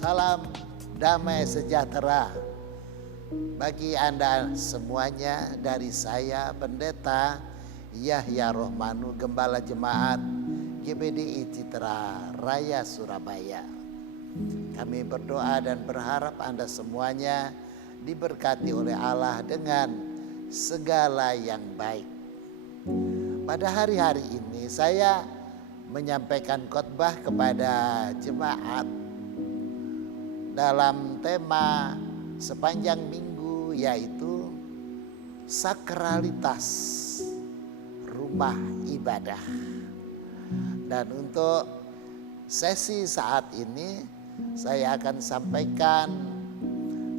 Salam damai sejahtera bagi Anda semuanya dari saya Pendeta Yahya Rohmanu, Gembala Jemaat GBDI Citra Raya Surabaya. Kami berdoa dan berharap Anda semuanya diberkati oleh Allah dengan segala yang baik. Pada hari-hari ini saya menyampaikan khotbah kepada jemaat dalam tema sepanjang minggu, yaitu sakralitas rumah ibadah. Dan untuk sesi saat ini saya akan sampaikan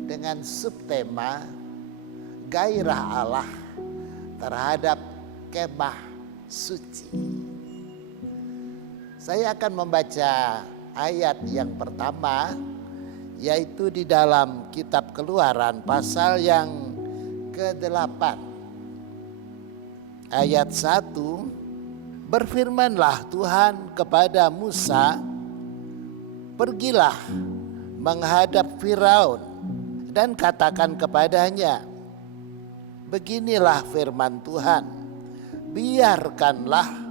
dengan subtema gairah Allah terhadap kemah suci. Saya akan membaca ayat yang pertama, yaitu di dalam kitab Keluaran pasal yang ke-8. Ayat 1, berfirmanlah Tuhan kepada Musa, pergilah menghadap Firaun dan katakan kepadanya, beginilah firman Tuhan, biarkanlah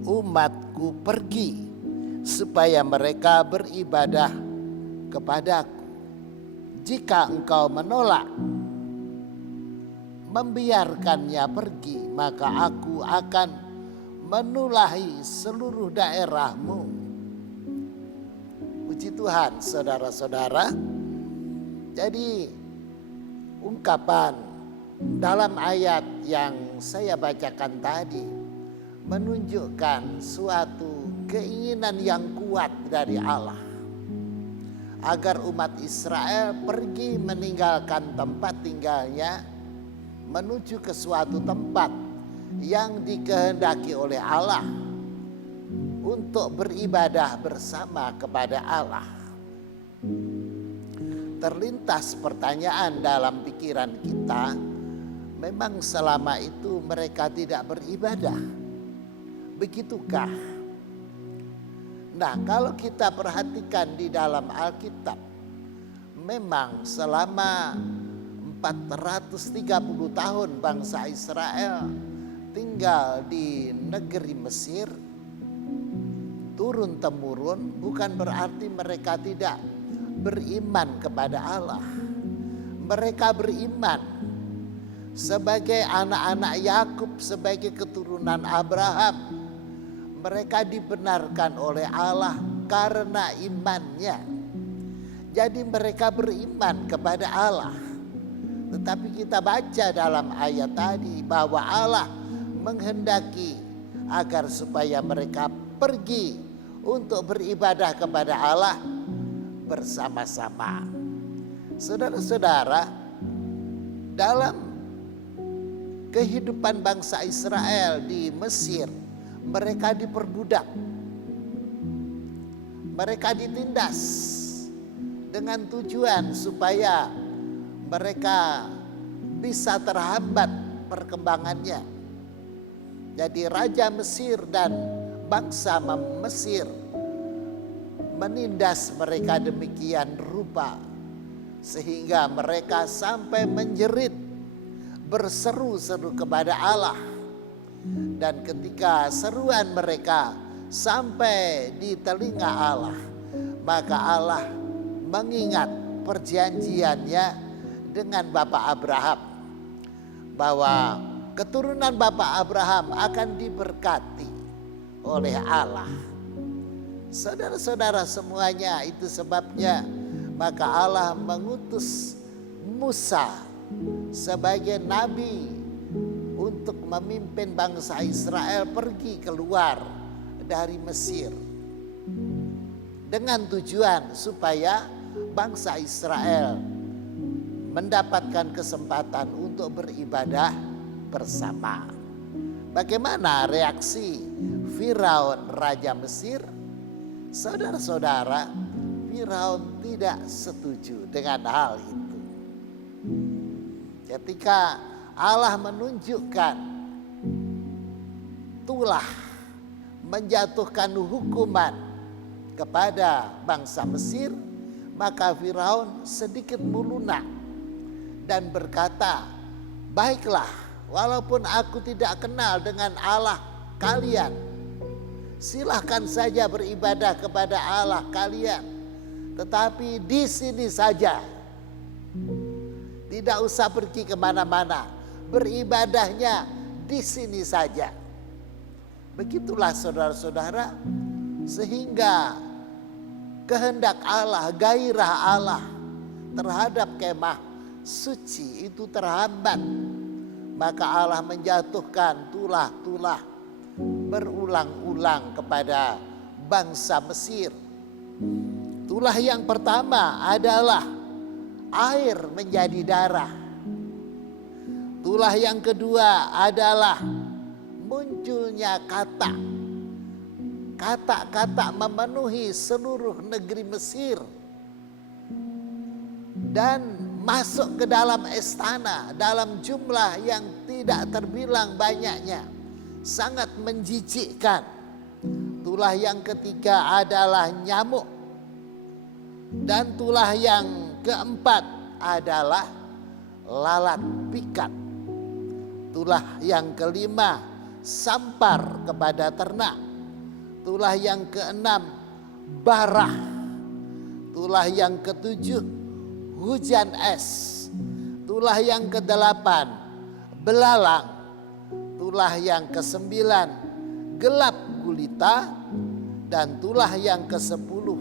umatku pergi supaya mereka beribadah kepadaku. Jika engkau menolak membiarkannya pergi, maka aku akan menulahi seluruh daerahmu. Puji Tuhan, saudara-saudara. Jadi ungkapan dalam ayat yang saya bacakan tadi menunjukkan suatu keinginan yang kuat dari Allah agar umat Israel pergi meninggalkan tempat tinggalnya menuju ke suatu tempat yang dikehendaki oleh Allah untuk beribadah bersama kepada Allah. Terlintas pertanyaan dalam pikiran kita, memang selama itu mereka tidak beribadah? Begitukah? Nah, kalau kita perhatikan di dalam Alkitab, memang selama 430 tahun bangsa Israel tinggal di negeri Mesir, turun-temurun, bukan berarti mereka tidak beriman kepada Allah. Mereka beriman sebagai anak-anak Yakub, sebagai keturunan Abraham. Mereka dibenarkan oleh Allah karena imannya. Jadi mereka beriman kepada Allah. Tetapi kita baca dalam ayat tadi bahwa Allah menghendaki agar supaya mereka pergi untuk beribadah kepada Allah bersama-sama. Saudara-saudara, dalam kehidupan bangsa Israel di Mesir, mereka diperbudak, mereka ditindas dengan tujuan supaya mereka bisa terhambat perkembangannya. Jadi Raja Mesir dan bangsa Mesir menindas mereka demikian rupa sehingga mereka sampai menjerit, berseru-seru kepada Allah. Dan ketika seruan mereka sampai di telinga Allah, maka Allah mengingat perjanjiannya dengan Bapak Abraham, bahwa keturunan Bapak Abraham akan diberkati oleh Allah. Saudara-saudara semuanya, itu sebabnya maka Allah mengutus Musa sebagai nabi untuk memimpin bangsa Israel pergi keluar dari Mesir, dengan tujuan supaya bangsa Israel mendapatkan kesempatan untuk beribadah bersama. Bagaimana reaksi Firaun, Raja Mesir? Saudara-saudara, Firaun tidak setuju dengan hal itu. Ketika Allah menunjukkan tulah menjatuhkan hukuman kepada bangsa Mesir, Maka Firaun sedikit melunak dan berkata, baiklah, walaupun aku tidak kenal dengan Allah kalian, silahkan saja beribadah kepada Allah kalian, tetapi di sini saja. Tidak usah pergi kemana-mana, beribadahnya di sini saja. Begitulah saudara-saudara, sehingga kehendak Allah, gairah Allah terhadap kemah suci itu terhambat. Maka Allah menjatuhkan tulah-tulah berulang-ulang kepada bangsa Mesir. Tulah yang pertama adalah air menjadi darah. Tulah yang kedua adalah munculnya kata-kata memenuhi seluruh negeri Mesir dan masuk ke dalam istana dalam jumlah yang tidak terbilang banyaknya, sangat menjijikkan. Tulah yang ketiga adalah nyamuk, dan tulah yang keempat adalah lalat pikat. Tulah yang kelima sampar kepada ternak. Tulah yang keenam barah. Tulah yang ketujuh hujan es. Tulah yang kedelapan belalang. Tulah yang kesembilan gelap gulita. Dan tulah yang kesepuluh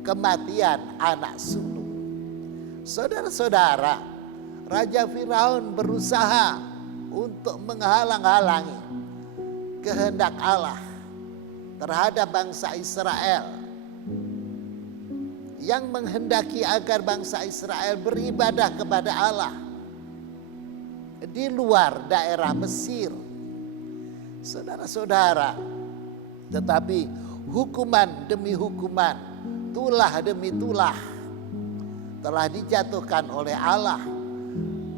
kematian anak sulung. Saudara-saudara, Raja Firaun berusaha untuk menghalang-halangi kehendak Allah terhadap bangsa Israel, yang menghendaki agar bangsa Israel beribadah kepada Allah di luar daerah Mesir. Saudara-saudara, tetapi hukuman demi hukuman, tulah demi tulah telah dijatuhkan oleh Allah.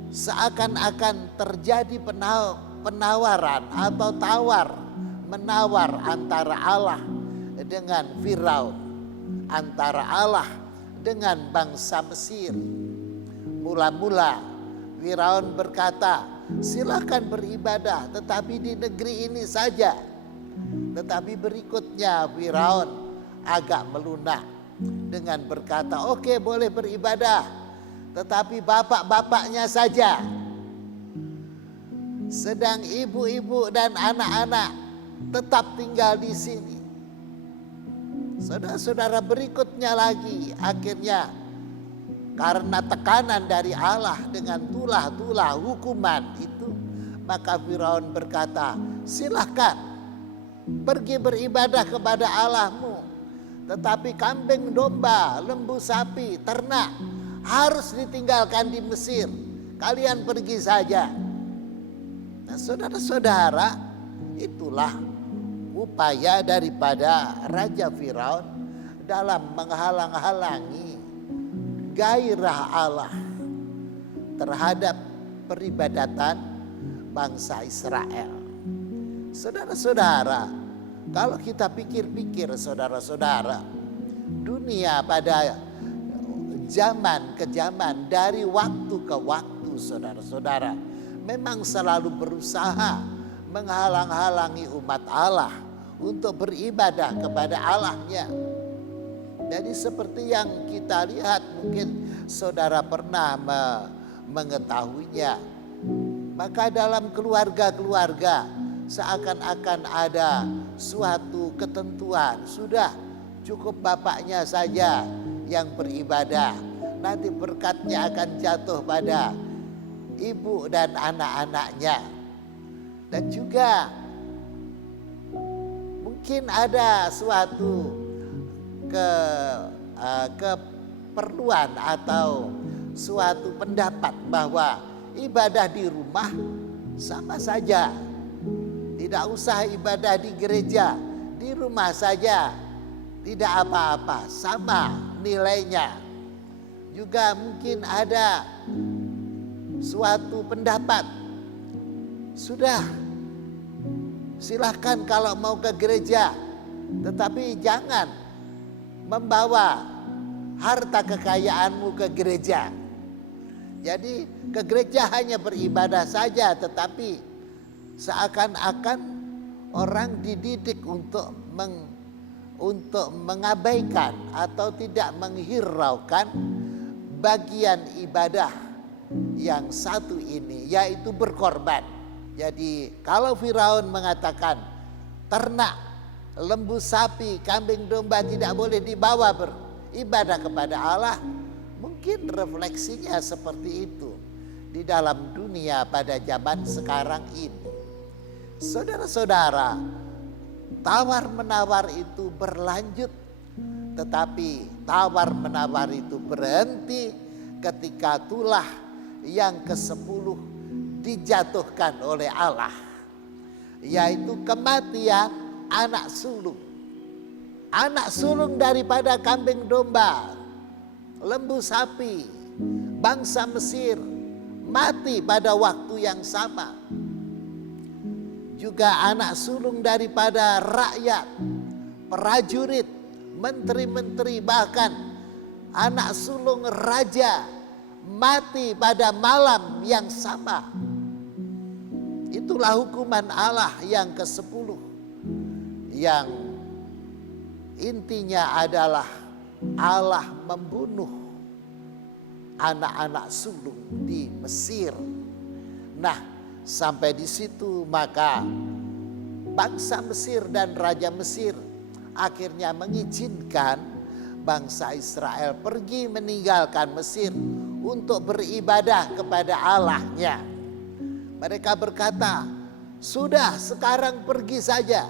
Seakan-akan terjadi penawaran atau tawar-menawar antara Allah dengan Firaun, antara Allah dengan bangsa Mesir. Mula-mula Firaun berkata, silakan beribadah tetapi di negeri ini saja. Tetapi berikutnya Firaun agak melunak dengan berkata, oke, boleh beribadah, tetapi bapak-bapaknya saja. Sedang ibu-ibu dan anak-anak tetap tinggal di sini. Saudara-saudara, berikutnya lagi akhirnya karena tekanan dari Allah dengan tulah-tulah hukuman itu, maka Firaun berkata, silahkan pergi beribadah kepada Allahmu, tetapi kambing domba, lembu sapi, ternak harus ditinggalkan di Mesir. Kalian pergi saja. Nah, saudara-saudara, itulah upaya daripada Raja Firaun dalam menghalang-halangi gairah Allah terhadap peribadatan bangsa Israel. Saudara-saudara, kalau kita pikir-pikir saudara-saudara, dunia pada zaman ke zaman, dari waktu ke waktu, saudara-saudara, memang selalu berusaha menghalang-halangi umat Allah untuk beribadah kepada Allahnya. Jadi seperti yang kita lihat, mungkin saudara pernah mengetahuinya. Maka dalam keluarga-keluarga seakan-akan ada suatu ketentuan, sudah cukup bapaknya saja yang beribadah, nanti berkatnya akan jatuh pada ibu dan anak-anaknya. Dan juga mungkin ada suatu keperluan atau suatu pendapat bahwa ibadah di rumah sama saja, tidak usah ibadah di gereja, di rumah saja tidak apa-apa, sama nilainya. Juga mungkin ada suatu pendapat, sudah silahkan kalau mau ke gereja, tetapi jangan membawa harta kekayaanmu ke gereja. Jadi ke gereja hanya beribadah saja, tetapi seakan-akan orang dididik untuk mengabaikan atau tidak menghiraukan bagian ibadah yang satu ini, yaitu berkorban. Jadi kalau Firaun mengatakan ternak, lembu, sapi, kambing, domba tidak boleh dibawa beribadah kepada Allah, mungkin refleksinya seperti itu di dalam dunia pada zaman sekarang ini. Saudara-saudara, tawar-menawar itu berlanjut, tetapi tawar-menawar itu berhenti ketika tulah yang ke-10 dijatuhkan oleh Allah, yaitu kematian anak sulung. Anak sulung daripada kambing domba, lembu, sapi, bangsa Mesir mati pada waktu yang sama. Juga anak sulung daripada rakyat, prajurit, menteri-menteri, bahkan anak sulung raja mati pada malam yang sama. Itulah hukuman Allah yang ke-10, yang intinya adalah Allah membunuh anak-anak sulung di Mesir. Nah, sampai di situ maka bangsa Mesir dan Raja Mesir akhirnya mengizinkan bangsa Israel pergi meninggalkan Mesir untuk beribadah kepada Allahnya. Mereka berkata, sudah sekarang pergi saja,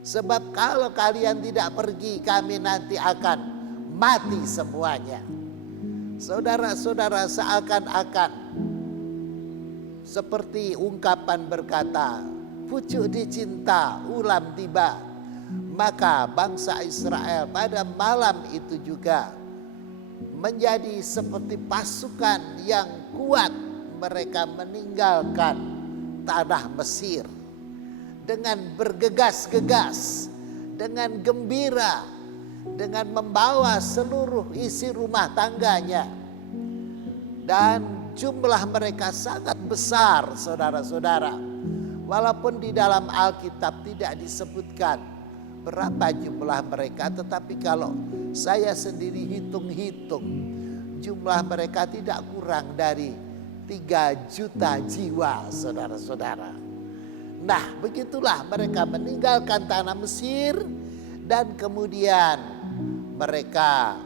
sebab kalau kalian tidak pergi kami nanti akan mati semuanya. Saudara-saudara, seakan-akan seperti ungkapan berkata, pucuk dicinta ulam tiba. Maka bangsa Israel pada malam itu juga menjadi seperti pasukan yang kuat. Mereka meninggalkan tanah Mesir dengan bergegas-gegas, dengan gembira, dengan membawa seluruh isi rumah tangganya. Dan jumlah mereka sangat besar, saudara-saudara. Walaupun di dalam Alkitab tidak disebutkan berapa jumlah mereka, tetapi kalau saya sendiri hitung-hitung, jumlah mereka tidak kurang dari 3 juta jiwa, saudara-saudara. Nah, begitulah mereka meninggalkan tanah Mesir dan kemudian mereka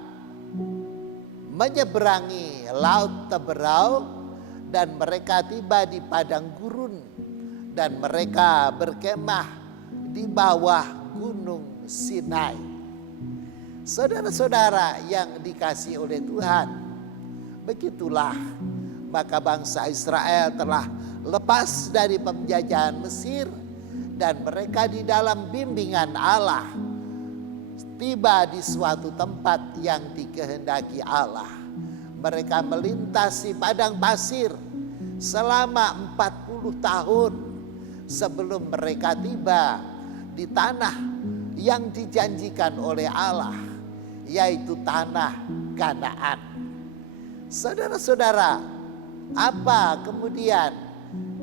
menyeberangi Laut Teberau dan mereka tiba di padang gurun dan mereka berkemah di bawah Gunung Sinai. Saudara-saudara yang dikasihi oleh Tuhan, begitulah maka bangsa Israel telah lepas dari penjajahan Mesir dan mereka di dalam bimbingan Allah tiba di suatu tempat yang dikehendaki Allah. Mereka melintasi padang pasir selama 40 tahun sebelum mereka tiba di tanah yang dijanjikan oleh Allah, yaitu tanah Kanaan. Saudara-saudara, apa kemudian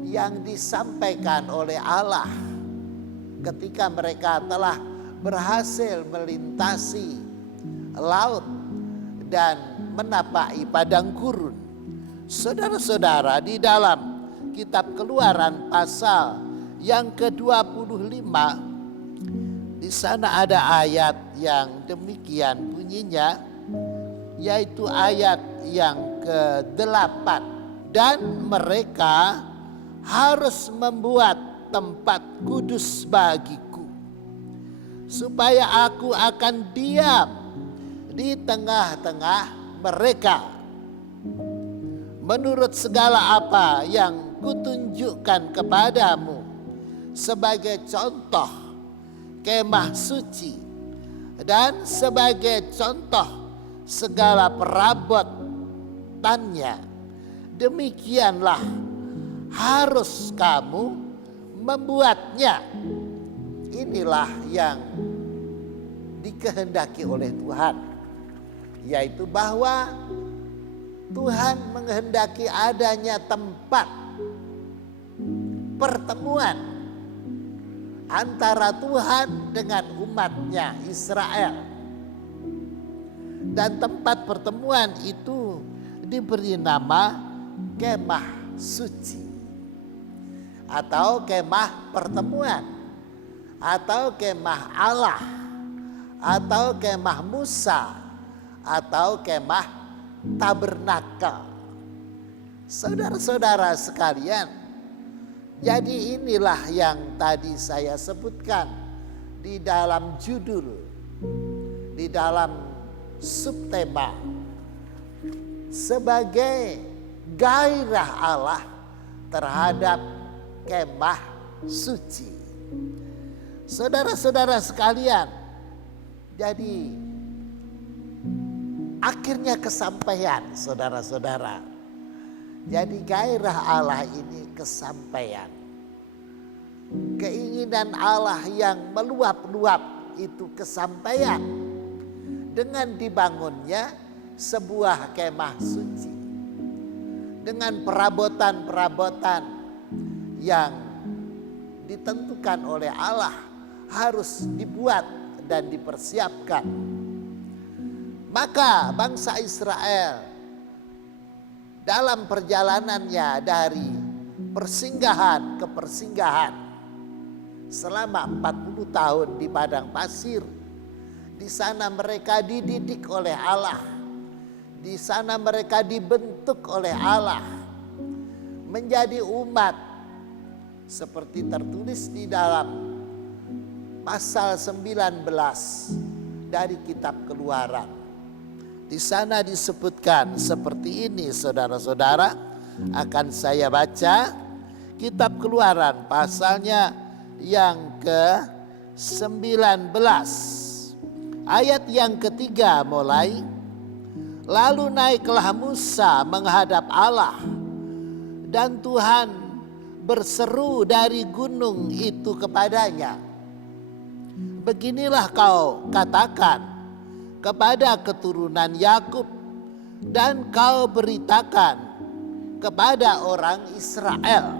yang disampaikan oleh Allah ketika mereka telah berhasil melintasi laut dan menapaki padang gurun? Saudara-saudara, di dalam kitab Keluaran pasal yang ke-25, di sana ada ayat yang demikian bunyinya, yaitu ayat yang ke-8. Dan mereka harus membuat tempat kudus bagiku, supaya aku akan diam di tengah-tengah mereka, menurut segala apa yang kutunjukkan kepadamu sebagai contoh kemah suci dan sebagai contoh segala perabotannya. Demikianlah harus kamu membuatnya. Inilah yang dikehendaki oleh Tuhan. yaitu bahwa Tuhan menghendaki adanya tempat pertemuan antara Tuhan dengan umatnya Israel. Dan tempat pertemuan itu diberi nama kemah suci, atau kemah pertemuan, atau kemah Allah, atau kemah Musa, atau kemah tabernakel. Saudara-saudara sekalian, jadi inilah yang tadi saya sebutkan di dalam judul, di dalam subtema, sebagai gairah Allah terhadap kemah suci. Saudara-saudara sekalian, jadi akhirnya kesampaian, saudara-saudara. Jadi gairah Allah ini kesampaian. Keinginan Allah yang meluap-luap itu kesampaian dengan dibangunnya sebuah kemah suci, dengan perabotan-perabotan yang ditentukan oleh Allah harus dibuat dan dipersiapkan. Maka bangsa Israel dalam perjalanannya dari persinggahan ke persinggahan selama 40 tahun di padang pasir, di sana mereka dididik oleh Allah, di sana mereka dibentuk oleh Allah menjadi umat seperti tertulis di dalam pasal 19 dari kitab Keluaran. Di sana disebutkan seperti ini, saudara-saudara. Akan saya baca kitab Keluaran pasalnya yang ke-19. Ayat yang ketiga mulai. Lalu naiklah Musa menghadap Allah, dan Tuhan berseru dari gunung itu kepadanya, beginilah kau katakan kepada keturunan Yakub, dan kau beritakan kepada orang Israel,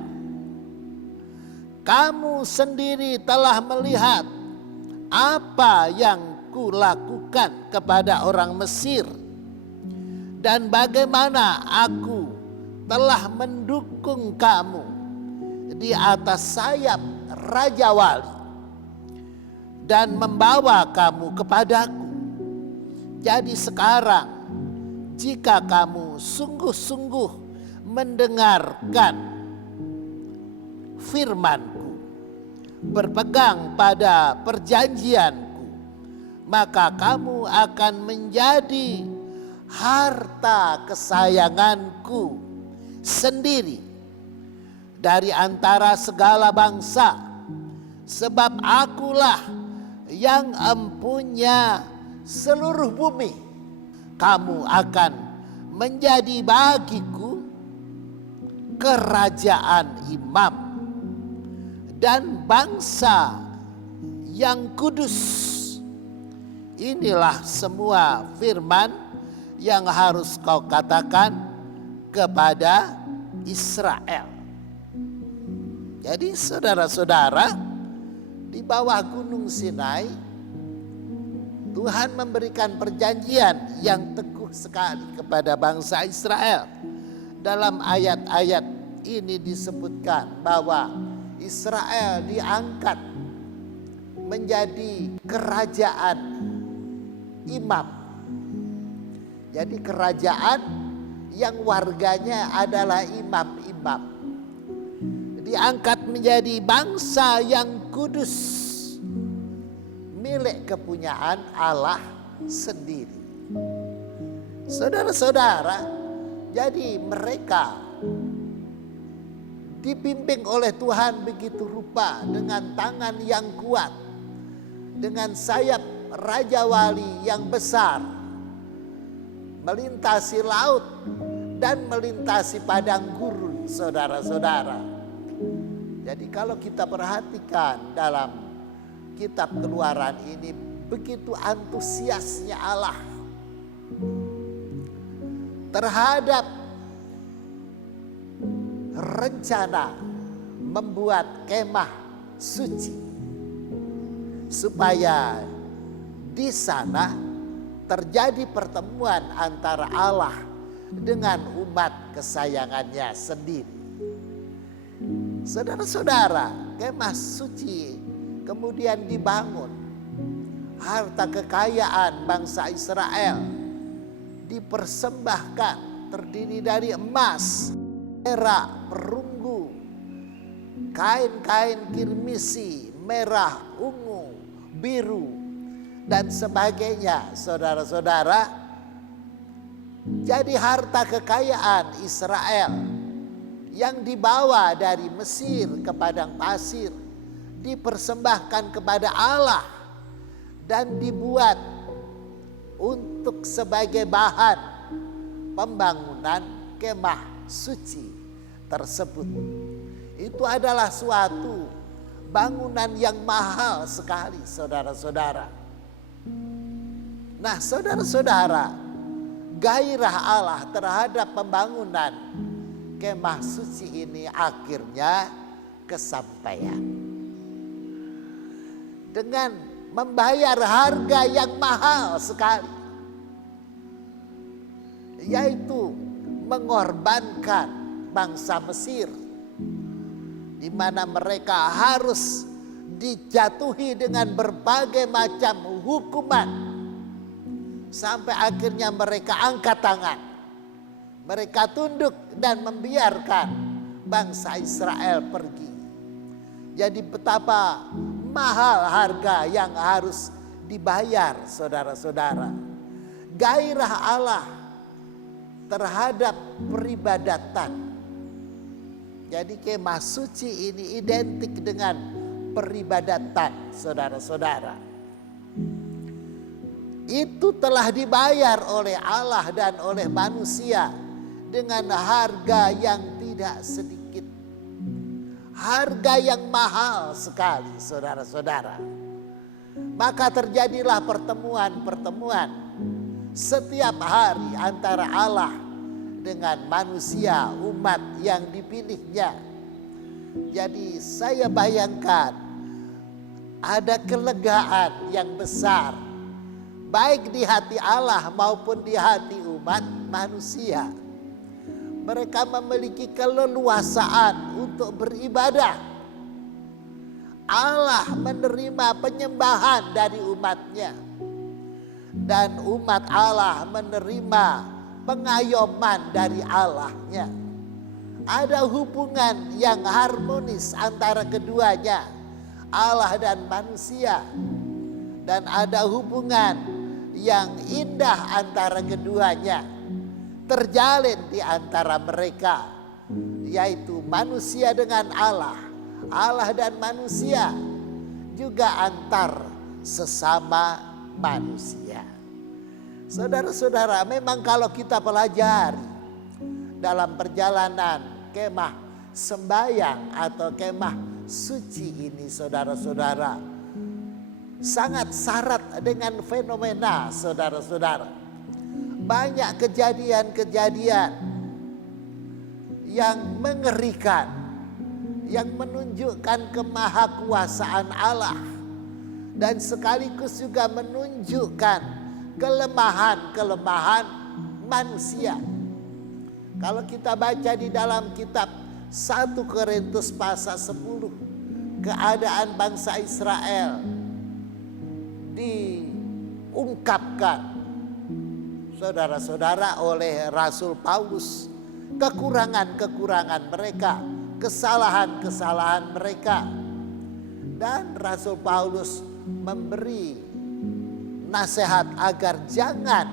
kamu sendiri telah melihat apa yang kulakukan kepada orang Mesir, dan bagaimana aku telah mendukung kamu di atas sayap Raja Wali dan membawa kamu kepadaku. Jadi sekarang jika kamu sungguh-sungguh mendengarkan firman-Ku, berpegang pada perjanjian-Ku, maka kamu akan menjadi harta kesayangan-Ku sendiri dari antara segala bangsa, sebab Akulah yang empunya seluruh bumi. Kamu akan menjadi bagiku kerajaan imam dan bangsa yang kudus. Inilah semua firman yang harus kau katakan kepada Israel. Jadi saudara-saudara, di bawah gunung Sinai Tuhan memberikan perjanjian yang teguh sekali kepada bangsa Israel. Dalam ayat-ayat ini disebutkan bahwa Israel diangkat menjadi kerajaan imam. Jadi kerajaan yang warganya adalah imam-imam. Diangkat menjadi bangsa yang kudus, milik kepunyaan Allah sendiri. Saudara-saudara, jadi mereka dibimbing oleh Tuhan begitu rupa dengan tangan yang kuat, dengan sayap Raja Wali yang besar, melintasi laut dan melintasi padang gurun, saudara-saudara. Jadi kalau kita perhatikan dalam kitab Keluaran ini, begitu antusiasnya Allah terhadap rencana membuat kemah suci, supaya di sana terjadi pertemuan antara Allah dengan umat kesayangannya sendiri. Saudara-saudara, kemah suci kemudian dibangun. Harta kekayaan bangsa Israel dipersembahkan, terdiri dari emas, perak, perunggu, kain-kain kirmisi, merah, ungu, biru, dan sebagainya. Saudara-saudara, jadi harta kekayaan Israel yang dibawa dari Mesir ke padang pasir dipersembahkan kepada Allah dan dibuat untuk sebagai bahan pembangunan kemah suci tersebut. Itu adalah suatu bangunan yang mahal sekali, saudara-saudara. Nah, saudara-saudara, gairah Allah terhadap pembangunan kemah suci ini akhirnya kesampaian. Dengan membayar harga yang mahal sekali, yaitu mengorbankan bangsa Mesir, di mana mereka harus dijatuhi dengan berbagai macam hukuman, sampai akhirnya mereka angkat tangan, mereka tunduk dan membiarkan bangsa Israel pergi. Jadi betapa mahal harga yang harus dibayar, saudara-saudara. Gairah Allah terhadap peribadatan. Jadi kemah suci ini identik dengan peribadatan, saudara-saudara. Itu telah dibayar oleh Allah dan oleh manusia dengan harga yang tidak sedikit. Harga yang mahal sekali, saudara-saudara. Maka terjadilah pertemuan-pertemuan setiap hari antara Allah dengan manusia, umat yang dipilihnya. Jadi saya bayangkan ada kelegaan yang besar, baik di hati Allah maupun di hati umat manusia. Mereka memiliki keleluasaan untuk beribadah. Allah menerima penyembahan dari umatnya, dan umat Allah menerima pengayoman dari Allahnya. Ada hubungan yang harmonis antara keduanya, Allah dan manusia, dan ada hubungan yang indah antara keduanya terjalin di antara mereka, yaitu manusia dengan Allah, Allah dan manusia, juga antar sesama manusia. Saudara-saudara, memang kalau kita pelajari dalam perjalanan kemah sembayang atau kemah suci ini, saudara-saudara, sangat syarat dengan fenomena, saudara-saudara. Banyak kejadian-kejadian yang mengerikan, yang menunjukkan kemahakuasaan Allah, dan sekaligus juga menunjukkan kelemahan-kelemahan manusia. Kalau kita baca di dalam kitab 1 Korintus pasal 10, keadaan bangsa Israel diungkapkan, saudara-saudara, oleh Rasul Paulus. Kekurangan-kekurangan mereka, kesalahan-kesalahan mereka. Dan Rasul Paulus memberi nasihat agar jangan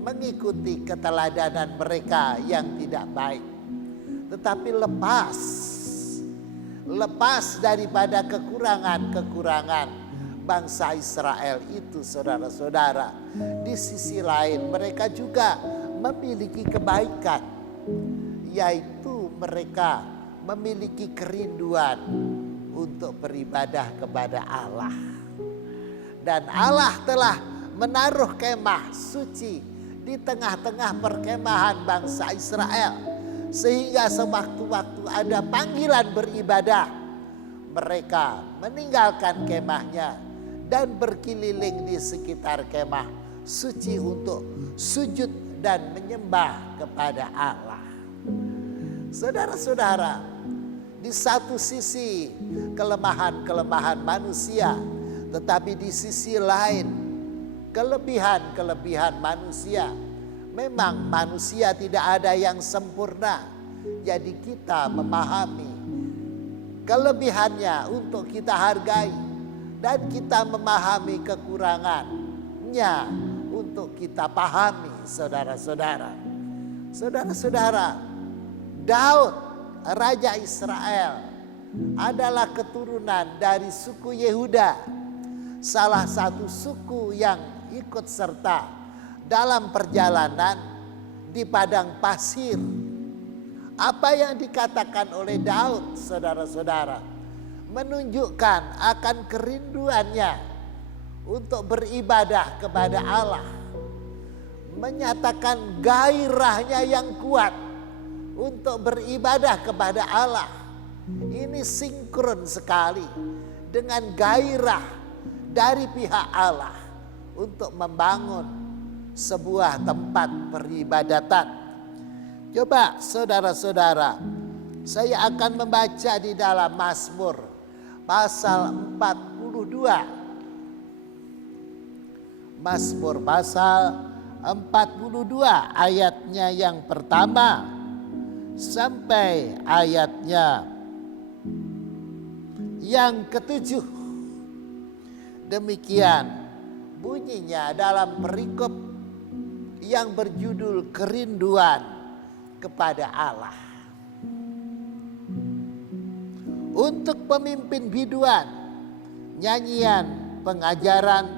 mengikuti keteladanan mereka yang tidak baik, tetapi lepas daripada kekurangan-kekurangan bangsa Israel itu, saudara-saudara. Di sisi lain mereka juga memiliki kebaikan, yaitu mereka memiliki kerinduan untuk beribadah kepada Allah. Dan Allah telah menaruh kemah suci di tengah-tengah perkemahan bangsa Israel. Sehingga sewaktu-waktu ada panggilan beribadah, mereka meninggalkan kemahnya dan berkeliling di sekitar kemah suci untuk sujud dan menyembah kepada Allah. Saudara-saudara, di satu sisi kelemahan-kelemahan manusia, tetapi di sisi lain kelebihan-kelebihan manusia. Memang manusia tidak ada yang sempurna. Jadi kita memahami kelebihannya untuk kita hargai, dan kita memahami kekurangannya untuk kita pahami, saudara-saudara. Saudara-saudara, Daud, Raja Israel, adalah keturunan dari suku Yehuda, salah satu suku yang ikut serta dalam perjalanan di padang pasir. Apa yang dikatakan oleh Daud, saudara-saudara, menunjukkan akan kerinduannya untuk beribadah kepada Allah, menyatakan gairahnya yang kuat untuk beribadah kepada Allah. Ini sinkron sekali dengan gairah dari pihak Allah untuk membangun sebuah tempat peribadatan. Coba saudara-saudara, saya akan membaca di dalam Mazmur pasal 42. Mazmur pasal 42 ayatnya yang pertama sampai ayatnya yang ketujuh. Demikian bunyinya dalam perikop yang berjudul kerinduan kepada Allah. Untuk pemimpin biduan, nyanyian pengajaran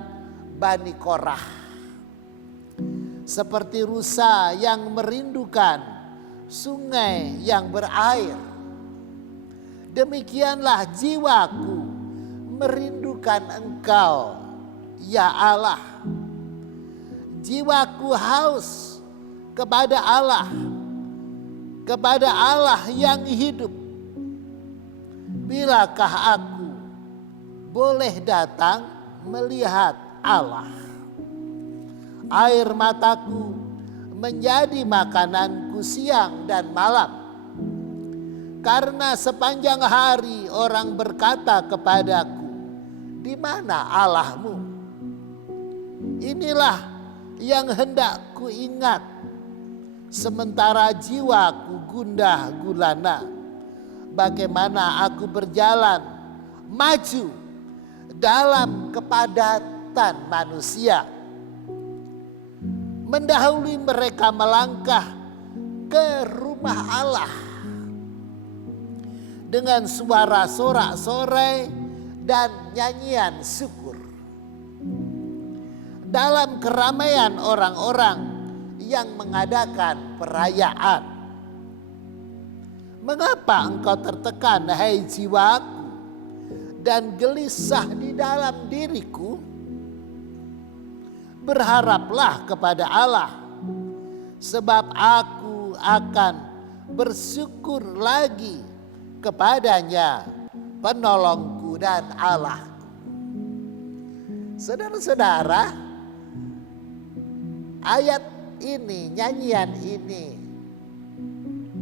Bani Korah. Seperti rusa yang merindukan sungai yang berair, demikianlah jiwaku merindukan Engkau, ya Allah. Jiwaku haus kepada Allah yang hidup. Bilakah aku boleh datang melihat Allah? Air mataku menjadi makananku siang dan malam. Karena sepanjang hari orang berkata kepadaku, di mana Allahmu? Inilah yang hendak ku ingat, sementara jiwaku gundah gulana. Bagaimana aku berjalan maju dalam kepadatan manusia, mendahului mereka melangkah ke rumah Allah dengan suara sorak-sorai dan nyanyian syukur. Dalam keramaian orang-orang yang mengadakan perayaan. Mengapa engkau tertekan, hai jiwaku, dan gelisah di dalam diriku? Berharaplah kepada Allah, sebab aku akan bersyukur lagi kepadanya, penolongku dan Allahku. Saudara-saudara, ayat ini, nyanyian ini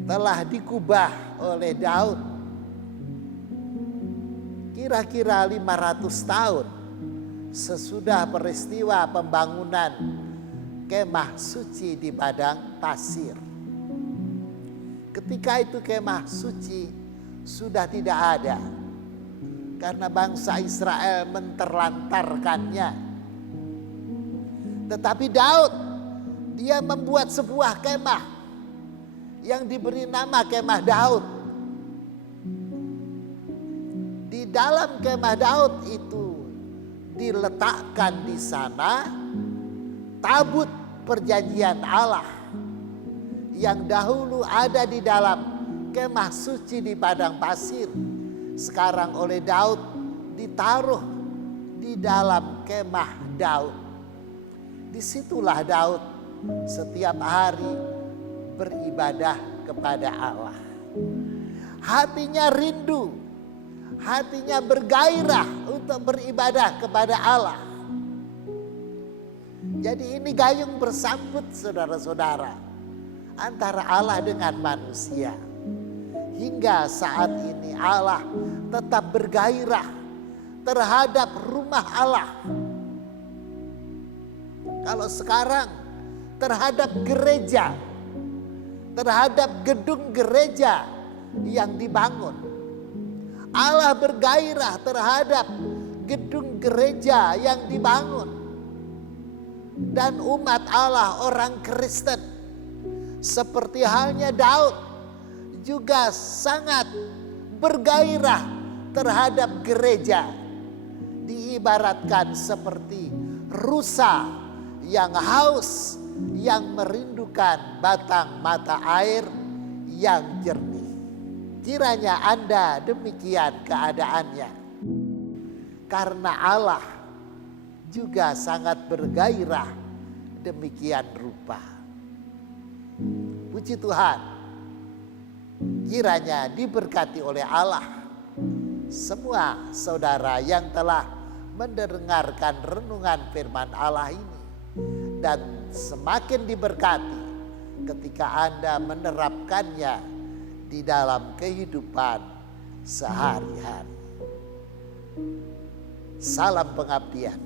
telah dikubah oleh Daud kira-kira 500 tahun sesudah peristiwa pembangunan kemah suci di padang pasir. Ketika itu kemah suci sudah tidak ada karena bangsa Israel menterlantarkannya. Tetapi Daud, dia membuat sebuah kemah yang diberi nama kemah Daud. Di dalam kemah Daud itu diletakkan di sana tabut perjanjian Allah yang dahulu ada di dalam kemah suci di padang pasir. Sekarang oleh Daud ditaruh di dalam kemah Daud. Disitulah Daud setiap hari beribadah kepada Allah. Hatinya rindu, hatinya bergairah untuk beribadah kepada Allah. Jadi ini gayung bersambut saudara-saudara antara Allah dengan manusia. Hingga saat ini Allah tetap bergairah terhadap rumah Allah. Kalau sekarang terhadap gereja, terhadap gedung gereja yang dibangun, Allah bergairah terhadap gedung gereja yang dibangun. Dan umat Allah, orang Kristen, seperti halnya Daud, juga sangat bergairah terhadap gereja. Diibaratkan seperti rusa yang haus, yang merindukan batang mata air yang jernih. Kiranya Anda demikian keadaannya. Karena Allah juga sangat bergairah demikian rupa. Puji Tuhan. Kiranya diberkati oleh Allah semua saudara yang telah mendengarkan renungan firman Allah ini, dan semakin diberkati ketika Anda menerapkannya di dalam kehidupan sehari-hari. Salam pengabdian.